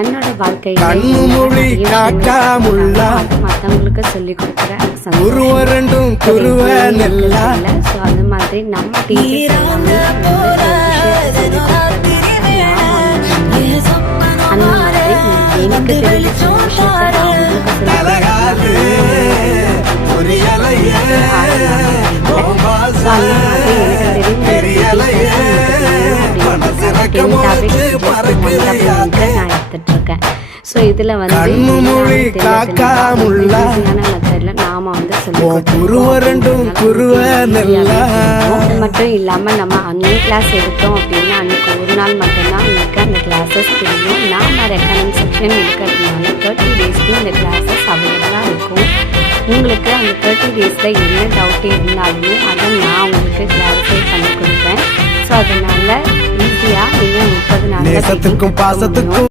என்னோட வாழ்க்கையில கண்ணுமொழி காக்காமுள்ளா மற்றவங்களுக்கு சொல்லி கொடுக்குற குருவரண்டும் குருவனெல்லா ஸோ அது மாதிரி நம்ம டீச்சர்ஸ் எல்லாமே அந்த மாதிரி எனக்கு தெரிஞ்ச விஷயத்தை அவங்களுக்கு ஸோ இதில் வந்து மெத்தடில் நாம வந்து அது மட்டும் இல்லாமல் நம்ம அன்னைக்கு கிளாஸ் எடுத்தோம் அப்படின்னா அன்னைக்கு ஒரு நாள் மட்டும்தான் உங்களுக்கு அந்த கிளாஸஸ் தெரியும். நாம் ரெக்கமெண்ட் செக்ஷன் இருக்கிறதுனால 30 டேஸ்க்கு இந்த கிளாஸஸ் அவைலபிளாக இருக்கும். உங்களுக்கு அந்த 30 டேஸில் என்ன டவுட் இருந்தாலுமே அதை நான் உங்களுக்கு கிளாரிஃபை பண்ணி கொடுப்பேன். ஸோ அதனால ஈஸியாக நீங்கள் 30 நாள்